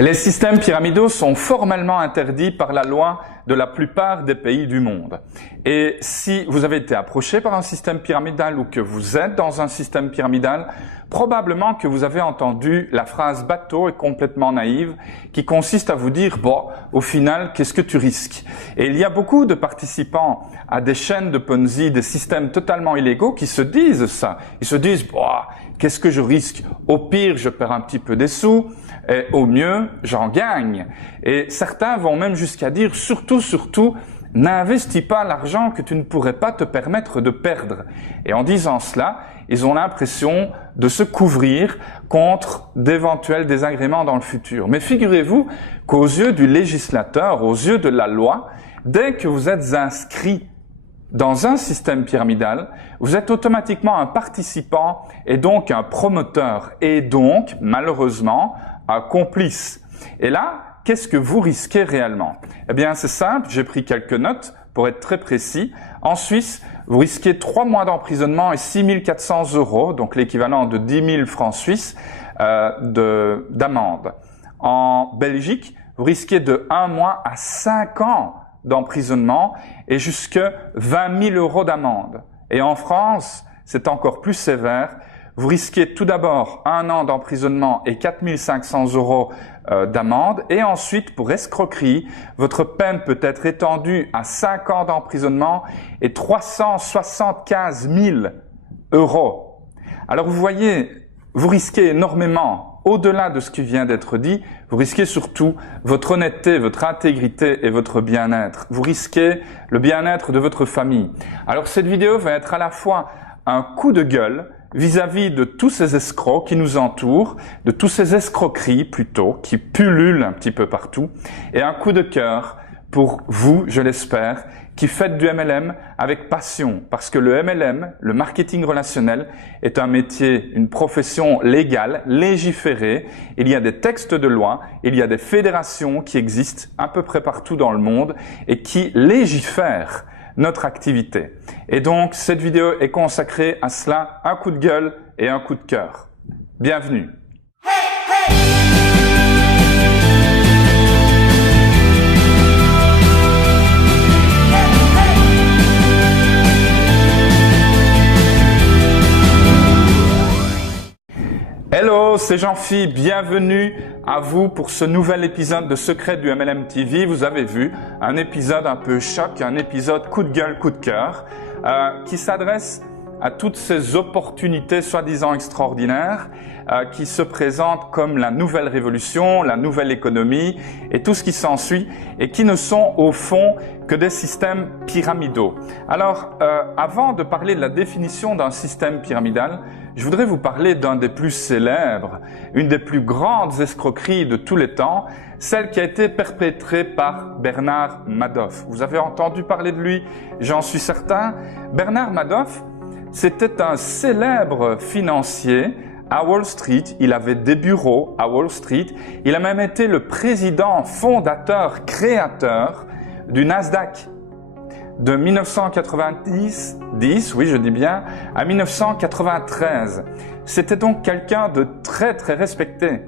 Les systèmes pyramidaux sont formellement interdits par la loi de la plupart des pays du monde. Et si vous avez été approché par un système pyramidal ou que vous êtes dans un système pyramidal, probablement que vous avez entendu la phrase bateau et complètement naïve qui consiste à vous dire « bon, au final, qu'est-ce que tu risques ?» Et il y a beaucoup de participants à des chaînes de Ponzi, des systèmes totalement illégaux qui se disent ça. Ils se disent « bon, qu'est-ce que je risque? Au pire, je perds un petit peu des sous. Et au mieux, j'en gagne. » Et certains vont même jusqu'à dire surtout, n'investis pas l'argent que tu ne pourrais pas te permettre de perdre. Et en disant cela, ils ont l'impression de se couvrir contre d'éventuels désagréments dans le futur. Mais figurez-vous qu'aux yeux du législateur, aux yeux de la loi, dès que vous êtes inscrit dans un système pyramidal, vous êtes automatiquement un participant et donc un promoteur et donc, malheureusement, un complice. Et là, qu'est-ce que vous risquez réellement? Eh bien, c'est simple, j'ai pris quelques notes pour être très précis. En Suisse, vous risquez 3 mois d'emprisonnement et 6 400 €, donc l'équivalent de 10 000 francs suisses d'amende. En Belgique, vous risquez de 1 mois à 5 ans d'emprisonnement et jusque 20 000 € d'amende. Et en France, c'est encore plus sévère. Vous risquez tout d'abord 1 an d'emprisonnement et 4 500 € d'amende. Et ensuite, pour escroquerie, votre peine peut être étendue à 5 ans d'emprisonnement et 375 000 €. Alors vous voyez, vous risquez énormément. Au-delà de ce qui vient d'être dit, vous risquez surtout votre honnêteté, votre intégrité et votre bien-être. Vous risquez le bien-être de votre famille. Alors cette vidéo va être à la fois un coup de gueule vis-à-vis de tous ces escrocs qui nous entourent, de tous ces escroqueries plutôt, qui pullulent un petit peu partout, et un coup de cœur pour vous, je l'espère, qui faites du MLM avec passion, parce que le MLM, le marketing relationnel, est un métier, une profession légale, légiférée. Il y a des textes de loi, il y a des fédérations qui existent à peu près partout dans le monde et qui légifèrent notre activité. Et donc, cette vidéo est consacrée à cela, un coup de gueule et un coup de cœur. Bienvenue! Hello, c'est Jean-Phi, bienvenue à vous pour ce nouvel épisode de Secrets du MLM TV. Vous avez vu un épisode un peu choc, un épisode coup de gueule, coup de cœur, qui s'adresse à toutes ces opportunités soi-disant extraordinaires qui se présentent comme la nouvelle révolution, la nouvelle économie et tout ce qui s'ensuit et qui ne sont au fond que des systèmes pyramidaux. Alors, avant de parler de la définition d'un système pyramidal, je voudrais vous parler d'un des plus célèbres, une des plus grandes escroqueries de tous les temps, celle qui a été perpétrée par Bernard Madoff. Vous avez entendu parler de lui, j'en suis certain. Bernard Madoff, c'était un célèbre financier à Wall Street. Il avait des bureaux à Wall Street. Il a même été le président fondateur, créateur du Nasdaq de 1990, oui je dis bien, à 1993. C'était donc quelqu'un de très respecté.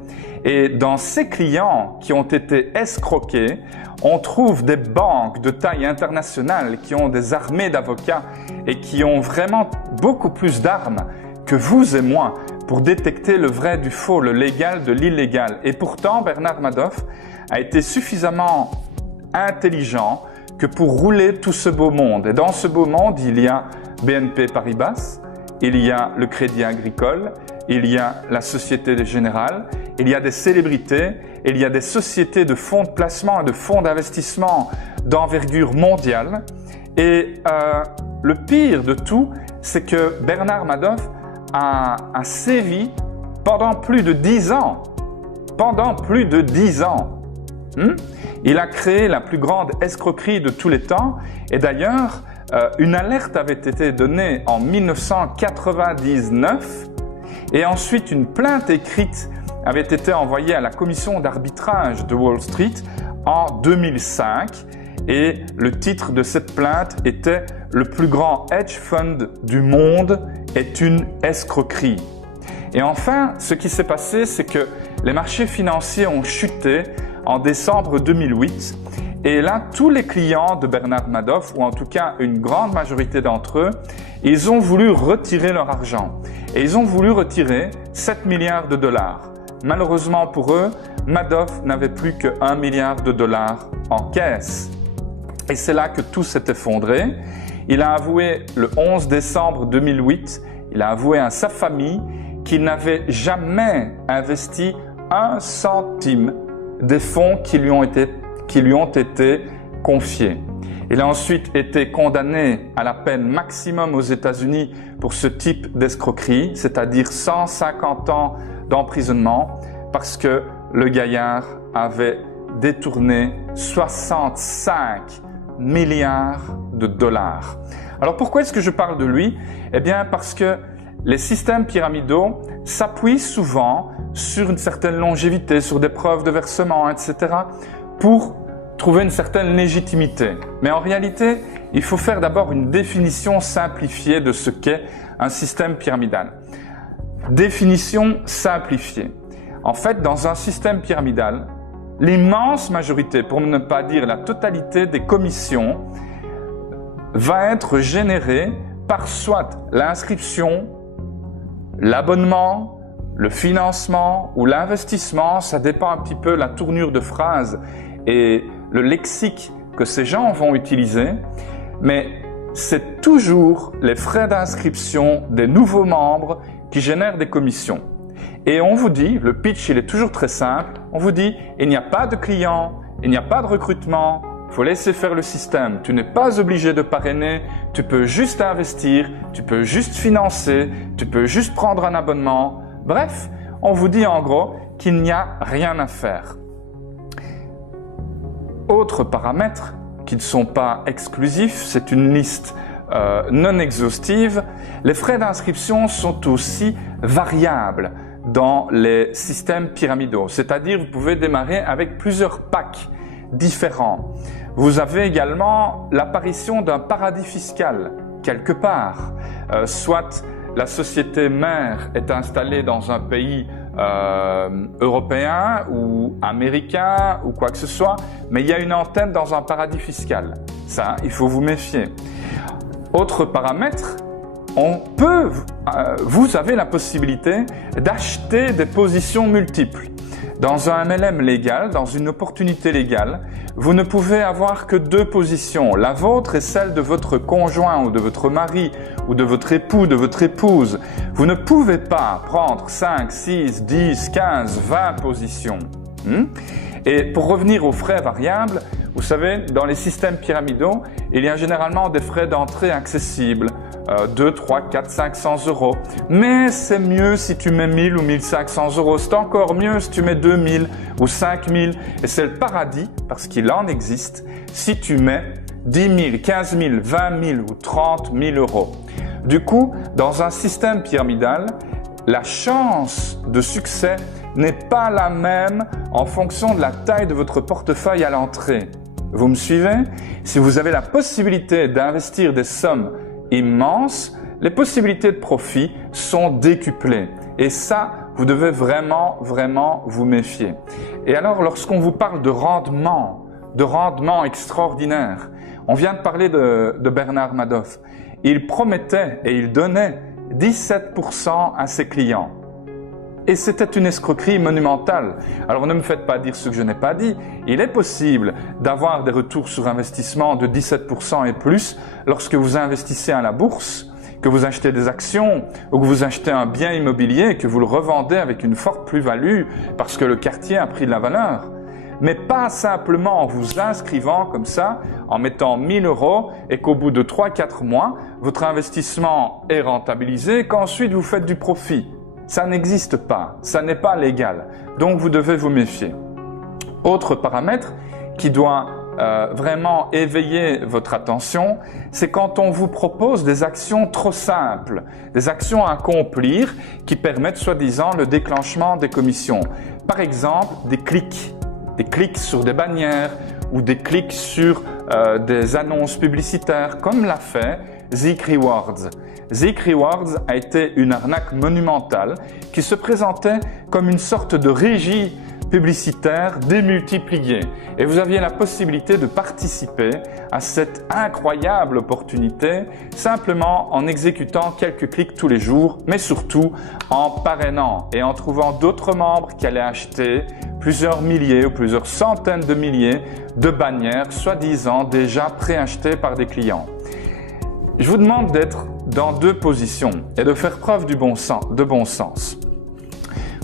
Et dans ses clients qui ont été escroqués, on trouve des banques de taille internationale qui ont des armées d'avocats et qui ont vraiment beaucoup plus d'armes que vous et moi pour détecter le vrai du faux, le légal de l'illégal. Et pourtant, Bernard Madoff a été suffisamment intelligent que pour rouler tout ce beau monde. Et dans ce beau monde, il y a BNP Paribas, il y a le Crédit Agricole, il y a la Société Générale, il y a des célébrités, il y a des sociétés de fonds de placement et de fonds d'investissement d'envergure mondiale. Et le pire de tout, c'est que Bernard Madoff a sévi pendant plus de 10 ans. Pendant plus de 10 ans. Il a créé la plus grande escroquerie de tous les temps. Et d'ailleurs, une alerte avait été donnée en 1999 et ensuite une plainte écrite avait été envoyée à la commission d'arbitrage de Wall Street en 2005 et le titre de cette plainte était « Le plus grand hedge fund du monde est une escroquerie ». Et enfin, ce qui s'est passé, c'est que les marchés financiers ont chuté en décembre 2008. Et là, tous les clients de Bernard Madoff, ou en tout cas une grande majorité d'entre eux, ils ont voulu retirer leur argent. Et ils ont voulu retirer 7 milliards de dollars. Malheureusement pour eux, Madoff n'avait plus que 1 milliard de dollars en caisse. Et c'est là que tout s'est effondré. Il a avoué le 11 décembre 2008, il a avoué à sa famille qu'il n'avait jamais investi un centime des fonds qui lui ont été confiés. Il a ensuite été condamné à la peine maximum aux États-Unis pour ce type d'escroquerie, c'est-à-dire 150 ans d'emprisonnement, parce que le gaillard avait détourné 65 milliards de dollars. Alors pourquoi est-ce que je parle de lui? Eh bien parce que les systèmes pyramidaux s'appuient souvent sur une certaine longévité, sur des preuves de versement, etc. pour trouver une certaine légitimité. Mais en réalité, il faut faire d'abord une définition simplifiée de ce qu'est un système pyramidal. Définition simplifiée. En fait, dans un système pyramidal, l'immense majorité, pour ne pas dire la totalité des commissions, va être générée par soit l'inscription, l'abonnement, le financement ou l'investissement, ça dépend un petit peu la tournure de phrase et le lexique que ces gens vont utiliser, mais c'est toujours les frais d'inscription des nouveaux membres qui génèrent des commissions. Et on vous dit, le pitch il est toujours très simple, on vous dit il n'y a pas de clients, il n'y a pas de recrutement, il faut laisser faire le système, tu n'es pas obligé de parrainer, tu peux juste investir, tu peux juste financer, tu peux juste prendre un abonnement. Bref, on vous dit en gros qu'il n'y a rien à faire. Autres paramètres qui ne sont pas exclusifs, c'est une liste non exhaustive. Les frais d'inscription sont aussi variables dans les systèmes pyramidaux, c'est-à-dire vous pouvez démarrer avec plusieurs packs différents. Vous avez également l'apparition d'un paradis fiscal quelque part, soit la société mère est installée dans un pays européen ou américain ou quoi que ce soit, mais il y a une antenne dans un paradis fiscal. Ça, il faut vous méfier. Autre paramètre, vous avez la possibilité d'acheter des positions multiples. Dans un MLM légal, dans une opportunité légale, vous ne pouvez avoir que 2 positions, la vôtre et celle de votre conjoint ou de votre mari ou de votre époux, de votre épouse. Vous ne pouvez pas prendre 5, 6, 10, 15, 20 positions. Et pour revenir aux frais variables, vous savez, dans les systèmes pyramidaux, il y a généralement des frais d'entrée accessibles, 2, 3, 4, 500 €. Mais c'est mieux si tu mets 1000 ou 1500 €. C'est encore mieux si tu mets 2000 ou 5000. Et c'est le paradis, parce qu'il en existe, si tu mets 10 000, 15 000, 20 000 ou 30 000 €. Du coup, dans un système pyramidal, la chance de succès n'est pas la même en fonction de la taille de votre portefeuille à l'entrée. Vous me suivez? Si vous avez la possibilité d'investir des sommes immenses, les possibilités de profit sont décuplées. Et ça, vous devez vraiment vous méfier. Et alors, lorsqu'on vous parle de rendement extraordinaire, on vient de parler de Bernard Madoff. Il promettait et il donnait 17% à ses clients. Et c'était une escroquerie monumentale. Alors ne me faites pas dire ce que je n'ai pas dit. Il est possible d'avoir des retours sur investissement de 17% et plus lorsque vous investissez à la bourse, que vous achetez des actions ou que vous achetez un bien immobilier et que vous le revendez avec une forte plus-value parce que le quartier a pris de la valeur. Mais pas simplement en vous inscrivant comme ça, en mettant 1000 € et qu'au bout de 3-4 mois, votre investissement est rentabilisé et qu'ensuite vous faites du profit. Ça n'existe pas, ça n'est pas légal, donc vous devez vous méfier. Autre paramètre qui doit vraiment éveiller votre attention, c'est quand on vous propose des actions trop simples, des actions à accomplir qui permettent soi-disant le déclenchement des commissions. Par exemple, des clics sur des bannières ou des clics sur des annonces publicitaires, comme l'a fait Zik Rewards. Zik Rewards a été une arnaque monumentale qui se présentait comme une sorte de régie publicitaire démultipliée. Et vous aviez la possibilité de participer à cette incroyable opportunité simplement en exécutant quelques clics tous les jours, mais surtout en parrainant et en trouvant d'autres membres qui allaient acheter plusieurs milliers ou plusieurs centaines de milliers de bannières, soi-disant déjà préachetées par des clients. Je vous demande d'être dans deux positions et de faire preuve de bon sens.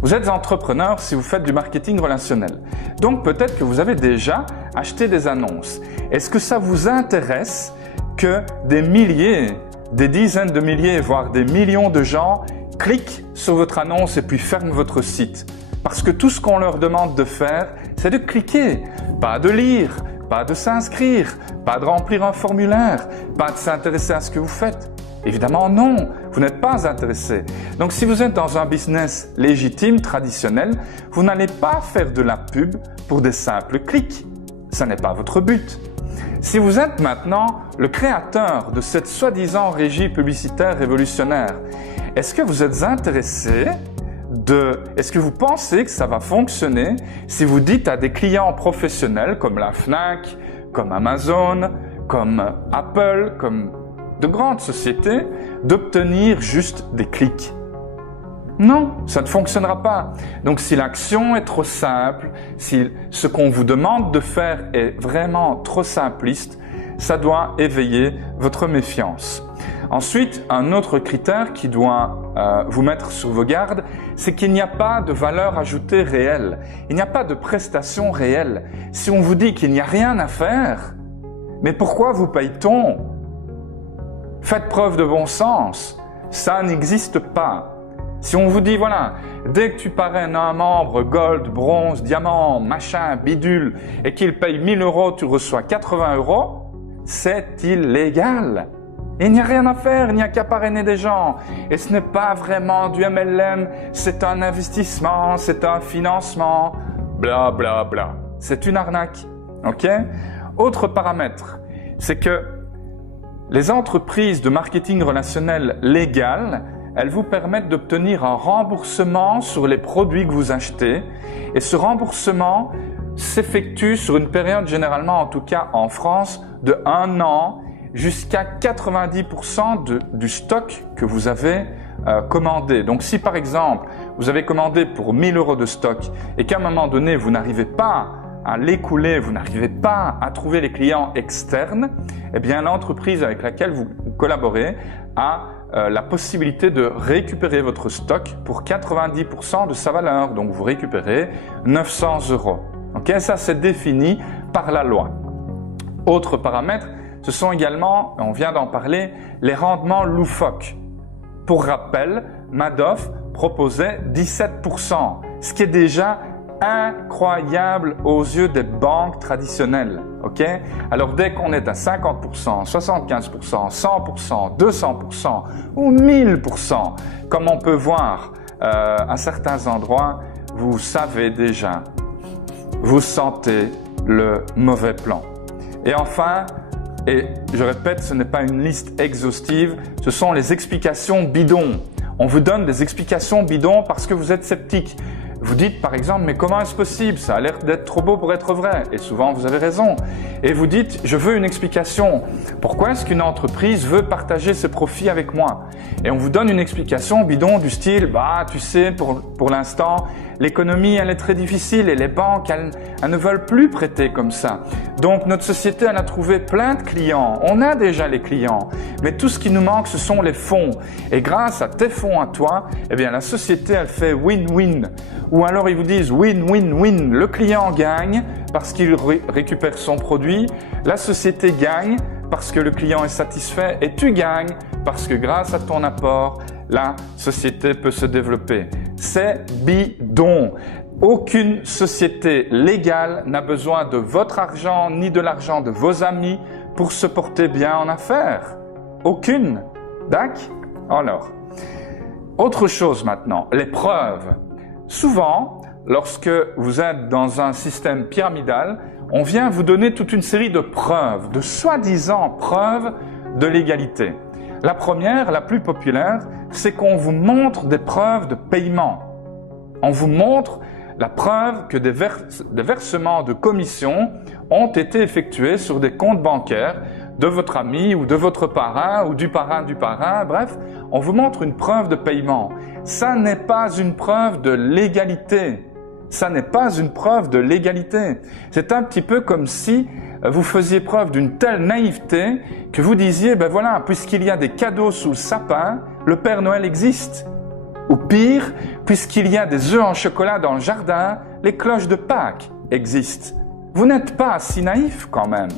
Vous êtes entrepreneur si vous faites du marketing relationnel. Donc peut-être que vous avez déjà acheté des annonces. Est-ce que ça vous intéresse que des milliers, des dizaines de milliers, voire des millions de gens cliquent sur votre annonce et puis ferment votre site? Parce que tout ce qu'on leur demande de faire, c'est de cliquer, pas de lire, pas de s'inscrire, pas de remplir un formulaire, pas de s'intéresser à ce que vous faites. Évidemment non, vous n'êtes pas intéressé. Donc si vous êtes dans un business légitime, traditionnel, vous n'allez pas faire de la pub pour des simples clics. Ça n'est pas votre but. Si vous êtes maintenant le créateur de cette soi-disant régie publicitaire révolutionnaire, est-ce que vous êtes intéressé est-ce que vous pensez que ça va fonctionner si vous dites à des clients professionnels comme la Fnac, comme Amazon, comme Apple, comme de grandes sociétés, d'obtenir juste des clics? Non, ça ne fonctionnera pas. Donc si l'action est trop simple, si ce qu'on vous demande de faire est vraiment trop simpliste, ça doit éveiller votre méfiance. Ensuite, un autre critère qui doit vous mettre sur vos gardes, c'est qu'il n'y a pas de valeur ajoutée réelle. Il n'y a pas de prestation réelle. Si on vous dit qu'il n'y a rien à faire, mais pourquoi vous paye-t-on? Faites preuve de bon sens. Ça n'existe pas. Si on vous dit, voilà, dès que tu parraines un membre gold, bronze, diamant, machin, bidule, et qu'il paye 1000 €, tu reçois 80 €, c'est illégal. Il n'y a rien à faire, il n'y a qu'à parrainer des gens. Et ce n'est pas vraiment du MLM, c'est un investissement, c'est un financement, bla bla bla. C'est une arnaque. Ok? Autre paramètre, c'est que les entreprises de marketing relationnel légales, elles vous permettent d'obtenir un remboursement sur les produits que vous achetez. Et ce remboursement s'effectue sur une période, généralement en tout cas en France, de 1 an jusqu'à 90% du stock que vous avez commandé. Donc si par exemple, vous avez commandé pour 1000 € de stock et qu'à un moment donné, vous n'arrivez pas à l'écouler, vous n'arrivez pas à trouver les clients externes, eh bien l'entreprise avec laquelle vous collaborez a la possibilité de récupérer votre stock pour 90% de sa valeur. Donc vous récupérez 900 €. Ok, ça c'est défini par la loi. Autre paramètre, ce sont également, on vient d'en parler, les rendements loufoques. Pour rappel, Madoff proposait 17%, ce qui est déjà incroyable aux yeux des banques traditionnelles. Okay? Alors dès qu'on est à 50%, 75%, 100%, 200% ou 1000%, comme on peut voir à certains endroits, vous savez déjà, vous sentez le mauvais plan. Et enfin, et je répète, ce n'est pas une liste exhaustive, ce sont les explications bidons. On vous donne des explications bidons parce que vous êtes sceptique. Vous dites par exemple, mais comment est-ce possible? Ça a l'air d'être trop beau pour être vrai. Et souvent, vous avez raison. Et vous dites, je veux une explication. Pourquoi est-ce qu'une entreprise veut partager ses profits avec moi? Et on vous donne une explication bidon du style, bah, tu sais, pour l'instant, l'économie, elle est très difficile et les banques, elles ne veulent plus prêter comme ça. Donc, notre société, elle a trouvé plein de clients. On a déjà les clients. Mais tout ce qui nous manque, ce sont les fonds. Et grâce à tes fonds à toi, eh bien, la société, elle fait win-win. Ou alors, ils vous disent win-win-win. Le client gagne parce qu'il récupère son produit. La société gagne parce que le client est satisfait et tu gagnes parce que grâce à ton apport, la société peut se développer. C'est bidon. Aucune société légale n'a besoin de votre argent ni de l'argent de vos amis pour se porter bien en affaires. Aucune. D'accord? Alors, autre chose maintenant, les preuves. Souvent, lorsque vous êtes dans un système pyramidal, on vient vous donner toute une série de preuves, de soi-disant preuves de légalité. La première, la plus populaire, c'est qu'on vous montre des preuves de paiement. On vous montre la preuve que des versements de commissions ont été effectués sur des comptes bancaires de votre ami ou de votre parrain ou du parrain, bref, on vous montre une preuve de paiement. Ça n'est pas une preuve de légalité. Ça n'est pas une preuve de légalité. C'est un petit peu comme si vous faisiez preuve d'une telle naïveté que vous disiez, ben voilà, puisqu'il y a des cadeaux sous le sapin, le Père Noël existe. Ou pire, puisqu'il y a des œufs en chocolat dans le jardin, les cloches de Pâques existent. Vous n'êtes pas si naïf quand même.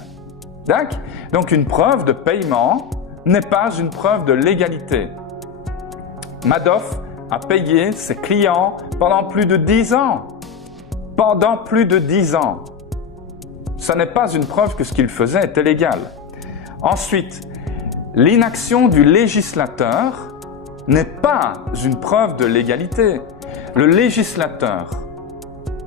D'accord ? Donc une preuve de paiement n'est pas une preuve de légalité. Madoff a payé ses clients pendant plus de 10 ans. Pendant plus de 10 ans. Ça n'est pas une preuve que ce qu'il faisait était légal. Ensuite, l'inaction du législateur n'est pas une preuve de légalité. Le législateur,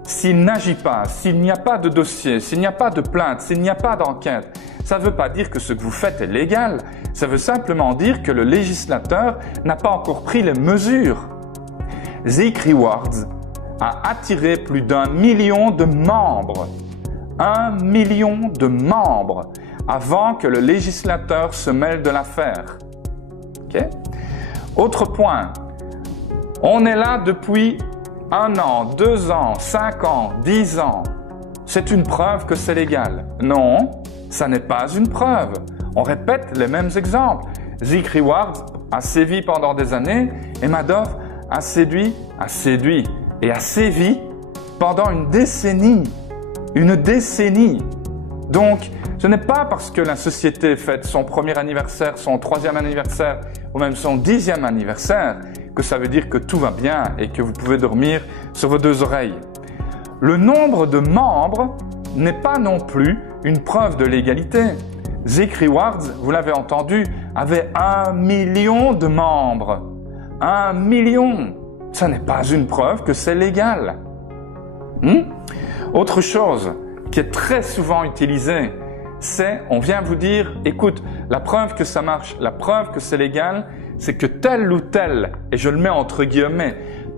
s'il n'agit pas, s'il n'y a pas de dossier, s'il n'y a pas de plainte, s'il n'y a pas d'enquête, ça ne veut pas dire que ce que vous faites est légal. Ça veut simplement dire que le législateur n'a pas encore pris les mesures. Zeek Rewards a attiré plus d'1 million de membres. 1 million de membres avant que le législateur se mêle de l'affaire. Okay? Autre point, on est là depuis 1 an, 2 ans, 5 ans, 10 ans. C'est une preuve que c'est légal. Non, ça n'est pas une preuve. On répète les mêmes exemples. Zeek Rewards a sévi pendant des années et Madoff a séduit et a sévi pendant une décennie. Une décennie. Donc, ce n'est pas parce que la société fête son premier anniversaire, son 3e anniversaire ou même son 10e anniversaire que ça veut dire que tout va bien et que vous pouvez dormir sur vos 2 oreilles. Le nombre de membres n'est pas non plus une preuve de légalité. Zeek Rewards, vous l'avez entendu, avait 1 million de membres. 1 million. Ça n'est pas une preuve que c'est légal. Autre chose qui est très souvent utilisée, c'est, on vient vous dire, écoute, la preuve que ça marche, la preuve que c'est légal, c'est que tel ou tel, et je le mets entre guillemets,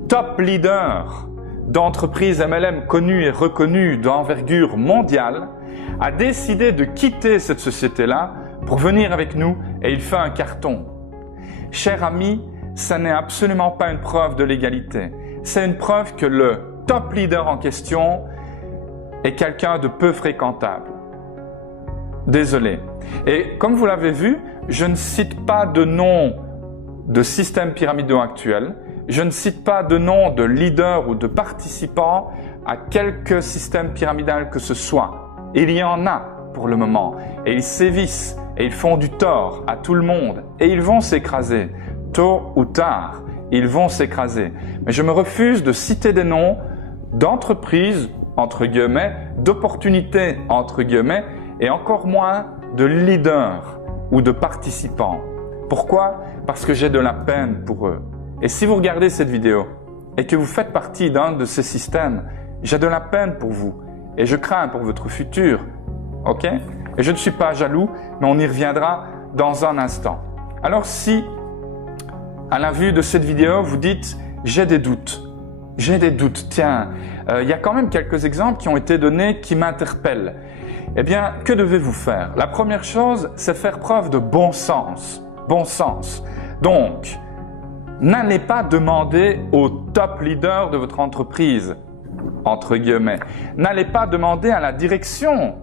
top leader d'entreprise MLM connue et reconnue d'envergure mondiale, a décidé de quitter cette société-là pour venir avec nous et il fait un carton. Cher ami, ça n'est absolument pas une preuve de légalité. C'est une preuve que le top leader en question est quelqu'un de peu fréquentable. Désolé. Et comme vous l'avez vu, je ne cite pas de nom de systèmes pyramidaux actuels. Je ne cite pas de nom de leader ou de participants à quelque système pyramidal que ce soit. Il y en a pour le moment et ils sévissent et ils font du tort à tout le monde et ils vont s'écraser. Tôt ou tard, ils vont s'écraser. Mais je me refuse de citer des noms d'entreprises, entre guillemets, d'opportunités, entre guillemets, et encore moins de leaders ou de participants. Pourquoi? Parce que j'ai de la peine pour eux. Et si vous regardez cette vidéo et que vous faites partie d'un de ces systèmes, j'ai de la peine pour vous et je crains pour votre futur. Ok? Et je ne suis pas jaloux, mais on y reviendra dans un instant. Alors si, à la vue de cette vidéo, vous dites « j'ai des doutes », tiens, il y a quand même quelques exemples qui ont été donnés qui m'interpellent. Eh bien, que devez-vous faire? La première chose, c'est faire preuve de bon sens. Bon sens. Donc, n'allez pas demander au top leader de votre entreprise, entre guillemets. N'allez pas demander à la direction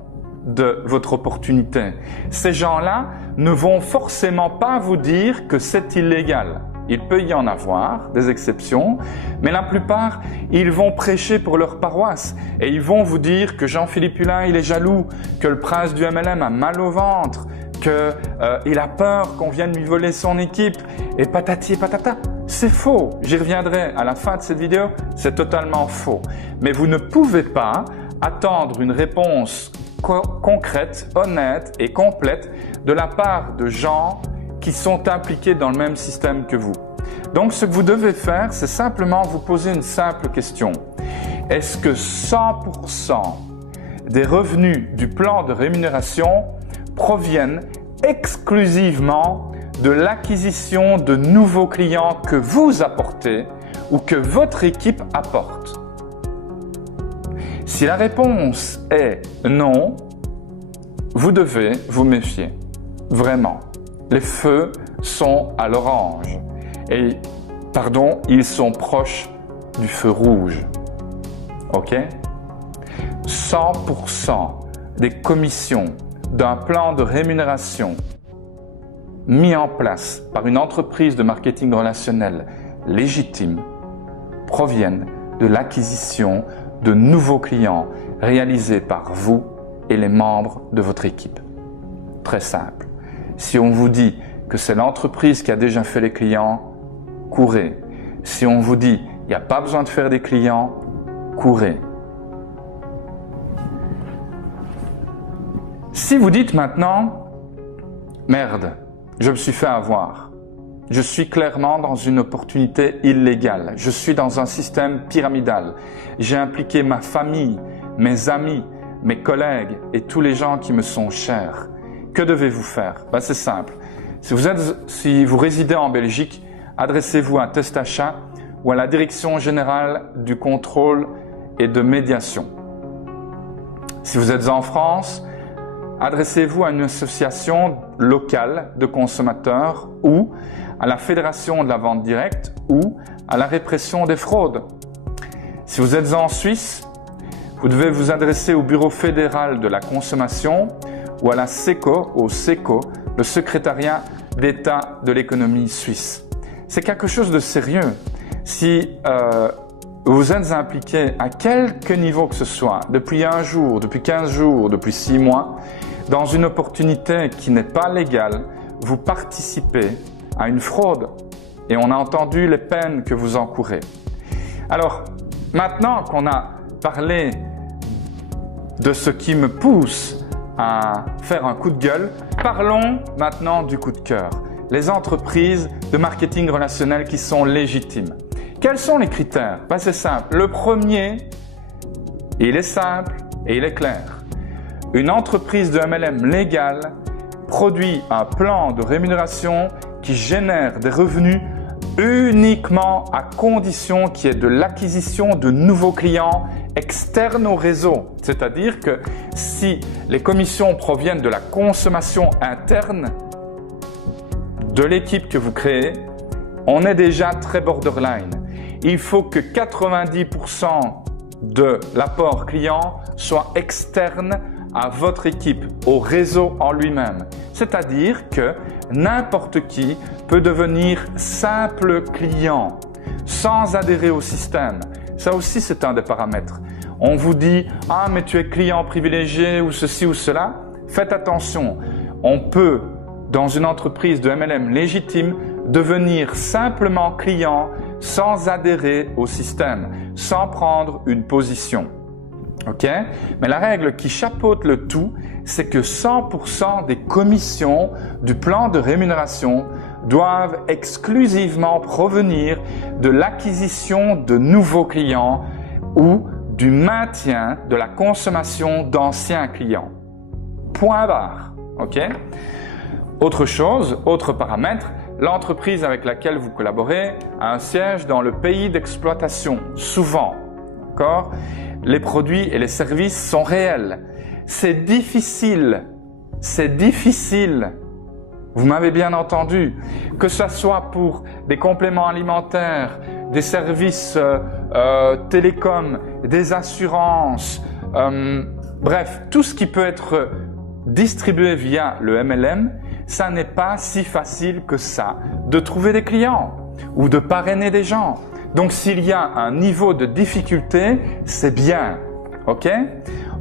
de votre opportunité. Ces gens-là ne vont forcément pas vous dire que c'est illégal. Il peut y en avoir des exceptions, mais la plupart, ils vont prêcher pour leur paroisse et ils vont vous dire que Jean-Philippe Hulin, il est jaloux, que le prince du MLM a mal au ventre, qu'il a peur qu'on vienne lui voler son équipe et patati et patata. C'est faux. J'y reviendrai à la fin de cette vidéo. C'est totalement faux. Mais vous ne pouvez pas attendre une réponse concrète, honnête et complète de la part de gens qui sont impliqués dans le même système que vous. Donc, ce que vous devez faire, c'est simplement vous poser une simple question. Est-ce que 100% des revenus du plan de rémunération proviennent exclusivement de l'acquisition de nouveaux clients que vous apportez ou que votre équipe apporte? Si la réponse est non, vous devez vous méfier. Vraiment. Les feux sont à l'orange. Et, pardon, ils sont proches du feu rouge. OK? 100% des commissions d'un plan de rémunération mis en place par une entreprise de marketing relationnel légitime proviennent de l'acquisition de nouveaux clients réalisés par vous et les membres de votre équipe. Très simple. Si on vous dit que c'est l'entreprise qui a déjà fait les clients, courez. Si on vous dit qu'il n'y a pas besoin de faire des clients, courez. Si vous dites maintenant, merde, je me suis fait avoir. Je suis clairement dans une opportunité illégale. Je suis dans un système pyramidal. J'ai impliqué ma famille, mes amis, mes collègues et tous les gens qui me sont chers. Que devez-vous faire? Ben, c'est simple. Si vous résidez en Belgique, adressez-vous à Testachat ou à la Direction Générale du Contrôle et de Médiation. Si vous êtes en France, adressez-vous à une association locale de consommateurs ou à la Fédération de la vente directe ou à la répression des fraudes. Si vous êtes en Suisse, vous devez vous adresser au Bureau fédéral de la consommation ou à la SECO, le secrétariat d'État de l'économie suisse. C'est quelque chose de sérieux. Si vous êtes impliqué à quelque niveau que ce soit, depuis 1 jour, depuis 15 jours, depuis 6 mois, dans une opportunité qui n'est pas légale, vous participez à une fraude et on a entendu les peines que vous encourez. Alors, maintenant qu'on a parlé de ce qui me pousse à faire un coup de gueule, parlons maintenant du coup de cœur. Les entreprises de marketing relationnel qui sont légitimes. Quels sont les critères? Ben, c'est simple. Le premier, il est simple et il est clair. Une entreprise de MLM légale produit un plan de rémunération qui génère des revenus uniquement à condition qu'il y ait de l'acquisition de nouveaux clients externes au réseau. C'est-à-dire que si les commissions proviennent de la consommation interne de l'équipe que vous créez, on est déjà très borderline. Il faut que 90% de l'apport client soit externe à votre équipe, au réseau en lui-même. C'est-à-dire que n'importe qui peut devenir simple client sans adhérer au système. Ça aussi, c'est un des paramètres. On vous dit « Ah, mais tu es client privilégié ou ceci ou cela ». Faites attention. On peut, dans une entreprise de MLM légitime, devenir simplement client sans adhérer au système, sans prendre une position. OK? Mais la règle qui chapeaute le tout, c'est que 100% des commissions du plan de rémunération doivent exclusivement provenir de l'acquisition de nouveaux clients ou du maintien de la consommation d'anciens clients. Point barre. OK? Autre chose, autre paramètre, l'entreprise avec laquelle vous collaborez a un siège dans le pays d'exploitation, souvent. D'accord? Les produits et les services sont réels. C'est difficile. Vous m'avez bien entendu. Que ce soit pour des compléments alimentaires, des services télécoms, des assurances, bref, tout ce qui peut être distribué via le MLM, ça n'est pas si facile que ça de trouver des clients ou de parrainer des gens. Donc, s'il y a un niveau de difficulté, c'est bien. OK?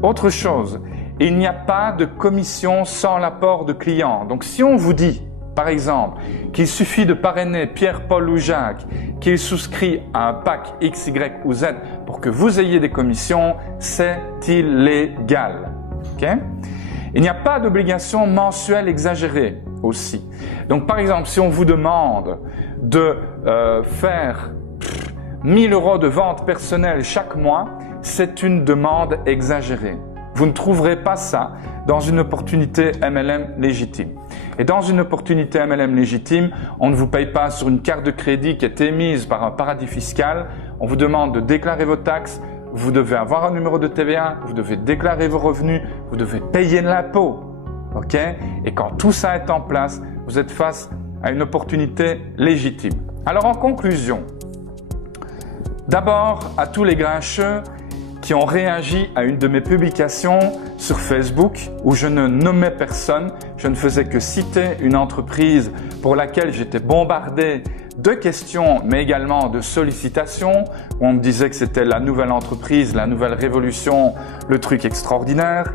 Autre chose, il n'y a pas de commission sans l'apport de clients. Donc, si on vous dit, par exemple, qu'il suffit de parrainer Pierre, Paul ou Jacques, qu'il souscrit à un pack X, Y ou Z pour que vous ayez des commissions, c'est illégal. OK? Il n'y a pas d'obligation mensuelle exagérée aussi. Donc, par exemple, si on vous demande de faire 1 000 € de vente personnelle chaque mois, c'est une demande exagérée. Vous ne trouverez pas ça dans une opportunité MLM légitime. Et dans une opportunité MLM légitime, on ne vous paye pas sur une carte de crédit qui est émise par un paradis fiscal. On vous demande de déclarer vos taxes, vous devez avoir un numéro de TVA, vous devez déclarer vos revenus, vous devez payer de l'impôt. Ok? Et quand tout ça est en place, vous êtes face à une opportunité légitime. Alors en conclusion, d'abord à tous les grincheux qui ont réagi à une de mes publications sur Facebook où je ne nommais personne, je ne faisais que citer une entreprise pour laquelle j'étais bombardé de questions mais également de sollicitations où on me disait que c'était la nouvelle entreprise, la nouvelle révolution, le truc extraordinaire.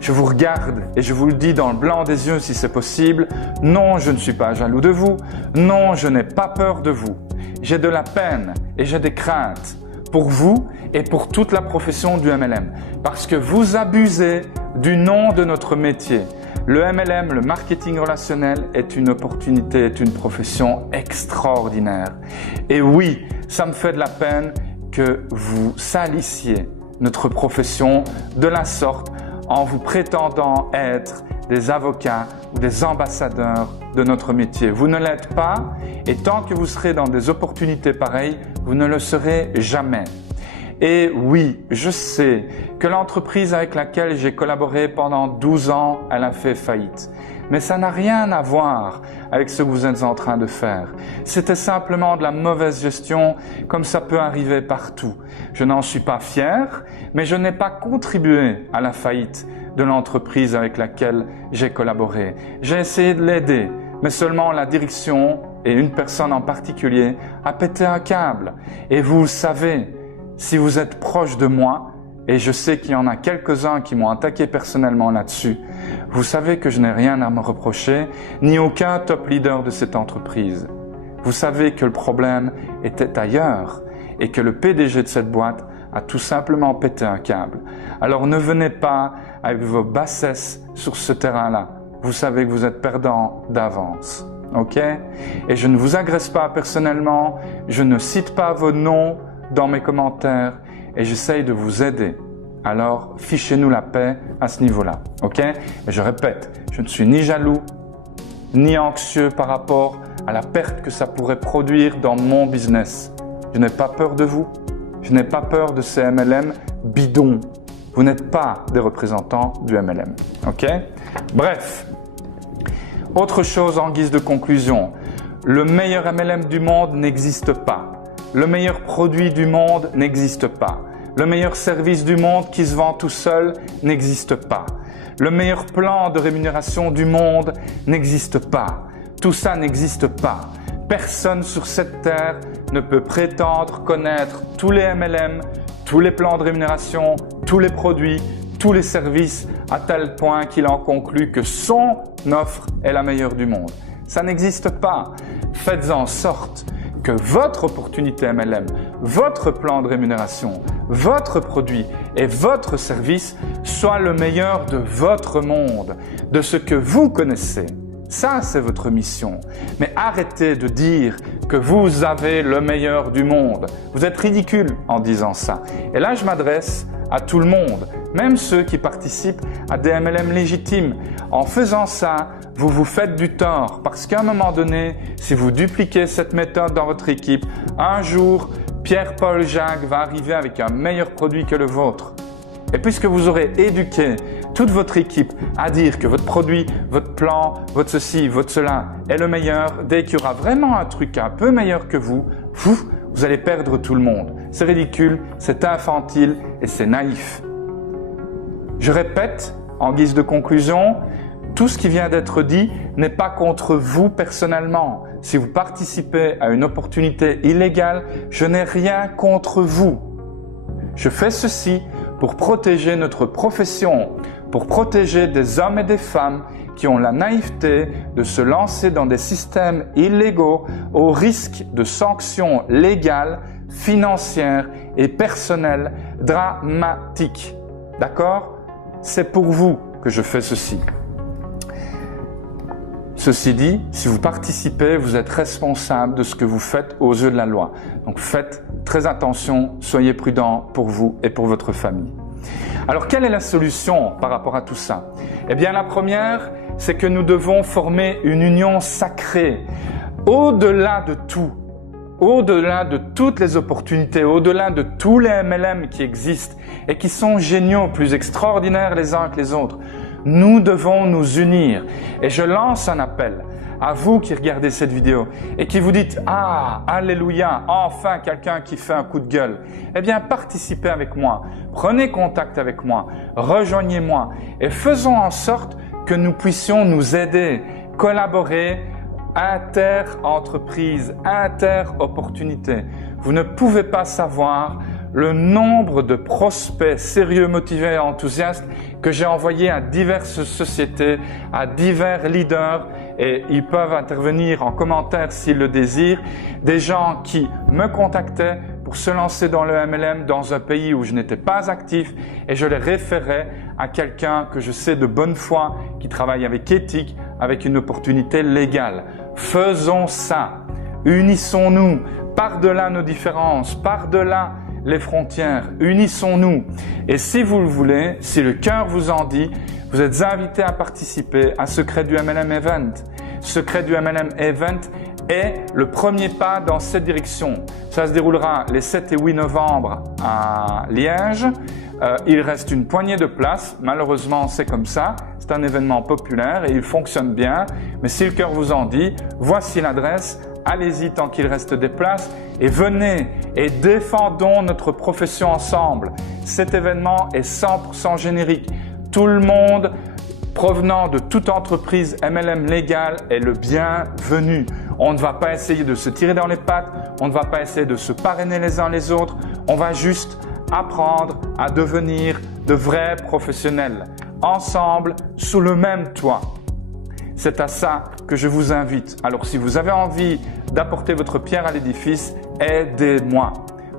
Je vous regarde et je vous le dis dans le blanc des yeux si c'est possible, non, je ne suis pas jaloux de vous, non, je n'ai pas peur de vous. J'ai de la peine et j'ai des craintes pour vous et pour toute la profession du MLM parce que vous abusez du nom de notre métier. Le MLM, le marketing relationnel, est une opportunité, est une profession extraordinaire. Et oui, ça me fait de la peine que vous salissiez notre profession de la sorte en vous prétendant être des avocats ou des ambassadeurs de notre métier. Vous ne l'êtes pas et tant que vous serez dans des opportunités pareilles, vous ne le serez jamais. Et oui, je sais que l'entreprise avec laquelle j'ai collaboré pendant 12 ans, elle a fait faillite. Mais ça n'a rien à voir avec ce que vous êtes en train de faire. C'était simplement de la mauvaise gestion, comme ça peut arriver partout. Je n'en suis pas fier, mais je n'ai pas contribué à la faillite de l'entreprise avec laquelle j'ai collaboré. J'ai essayé de l'aider, mais seulement la direction et une personne en particulier a pété un câble. Et vous savez, si vous êtes proche de moi, et je sais qu'il y en a quelques-uns qui m'ont attaqué personnellement là-dessus, vous savez que je n'ai rien à me reprocher, ni aucun top leader de cette entreprise. Vous savez que le problème était ailleurs et que le PDG de cette boîte a tout simplement pété un câble. Alors ne venez pas avec vos bassesses sur ce terrain-là. Vous savez que vous êtes perdant d'avance. Ok? Et je ne vous agresse pas personnellement, je ne cite pas vos noms dans mes commentaires et j'essaye de vous aider. Alors, fichez-nous la paix à ce niveau-là, ok? Et je répète, je ne suis ni jaloux, ni anxieux par rapport à la perte que ça pourrait produire dans mon business. Je n'ai pas peur de vous, je n'ai pas peur de ces MLM bidons. Vous n'êtes pas des représentants du MLM, ok? Bref, autre chose en guise de conclusion, le meilleur MLM du monde n'existe pas. Le meilleur produit du monde n'existe pas. Le meilleur service du monde qui se vend tout seul n'existe pas. Le meilleur plan de rémunération du monde n'existe pas. Tout ça n'existe pas. Personne sur cette terre ne peut prétendre connaître tous les MLM, tous les plans de rémunération, tous les produits, tous les services à tel point qu'il en conclut que son offre est la meilleure du monde. Ça n'existe pas. Faites en sorte que votre opportunité MLM, votre plan de rémunération, votre produit et votre service soient le meilleur de votre monde, de ce que vous connaissez. Ça, c'est votre mission. Mais arrêtez de dire que vous avez le meilleur du monde. Vous êtes ridicule en disant ça. Et là, je m'adresse à tout le monde, même ceux qui participent à des MLM légitimes. En faisant ça, vous vous faites du tort parce qu'à un moment donné, si vous dupliquez cette méthode dans votre équipe, un jour, Pierre-Paul Jacques va arriver avec un meilleur produit que le vôtre. Et puisque vous aurez éduqué toute votre équipe à dire que votre produit, votre plan, votre ceci, votre cela est le meilleur, dès qu'il y aura vraiment un truc un peu meilleur que vous, vous allez perdre tout le monde. C'est ridicule, c'est infantile et c'est naïf. Je répète, en guise de conclusion, tout ce qui vient d'être dit n'est pas contre vous personnellement. Si vous participez à une opportunité illégale, je n'ai rien contre vous. Je fais ceci pour protéger notre profession, pour protéger des hommes et des femmes qui ont la naïveté de se lancer dans des systèmes illégaux au risque de sanctions légales, financières et personnelles dramatiques. D'accord? C'est pour vous que je fais ceci. Ceci dit, si vous participez, vous êtes responsable de ce que vous faites aux yeux de la loi. Donc faites très attention, soyez prudents pour vous et pour votre famille. Alors, quelle est la solution par rapport à tout ça? Eh bien, la première, c'est que nous devons former une union sacrée. Au-delà de tout, au-delà de toutes les opportunités, au-delà de tous les MLM qui existent et qui sont géniaux, plus extraordinaires les uns que les autres, nous devons nous unir. Et je lance un appel à vous qui regardez cette vidéo et qui vous dites « Ah, alléluia, enfin quelqu'un qui fait un coup de gueule ». Eh bien, participez avec moi, prenez contact avec moi, rejoignez-moi et faisons en sorte que nous puissions nous aider, collaborer, inter-entreprise, inter-opportunité. Vous ne pouvez pas savoir le nombre de prospects sérieux, motivés et enthousiastes que j'ai envoyés à diverses sociétés, à divers leaders, et ils peuvent intervenir en commentaire s'ils le désirent, des gens qui me contactaient pour se lancer dans le MLM dans un pays où je n'étais pas actif et je les référais à quelqu'un que je sais de bonne foi, qui travaille avec éthique, avec une opportunité légale. Faisons ça, unissons-nous par-delà nos différences, par-delà les frontières, unissons-nous. Et si vous le voulez, si le cœur vous en dit, vous êtes invité à participer à Secret du MLM Event. Secret du MLM Event est le premier pas dans cette direction. Ça se déroulera les 7 et 8 novembre à Liège. Il reste une poignée de places. Malheureusement, c'est comme ça. C'est un événement populaire et il fonctionne bien. Mais si le cœur vous en dit, voici l'adresse. Allez-y tant qu'il reste des places et venez et défendons notre profession ensemble. Cet événement est 100% générique. Tout le monde provenant de toute entreprise MLM légale est le bienvenu. On ne va pas essayer de se tirer dans les pattes, on ne va pas essayer de se parrainer les uns les autres, on va juste apprendre à devenir de vrais professionnels, ensemble, sous le même toit. C'est à ça que je vous invite. Alors si vous avez envie d'apporter votre pierre à l'édifice, aidez-moi.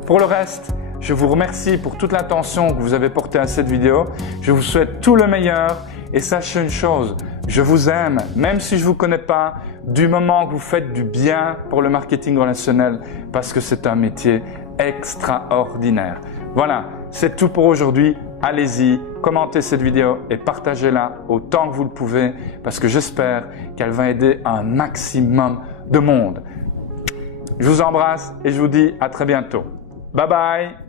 Pour le reste, je vous remercie pour toute l'attention que vous avez portée à cette vidéo. Je vous souhaite tout le meilleur et sachez une chose, je vous aime, même si je ne vous connais pas, du moment que vous faites du bien pour le marketing relationnel parce que c'est un métier extraordinaire. Voilà, c'est tout pour aujourd'hui. Allez-y, commentez cette vidéo et partagez-la autant que vous le pouvez parce que j'espère qu'elle va aider un maximum de monde. Je vous embrasse et je vous dis à très bientôt. Bye bye!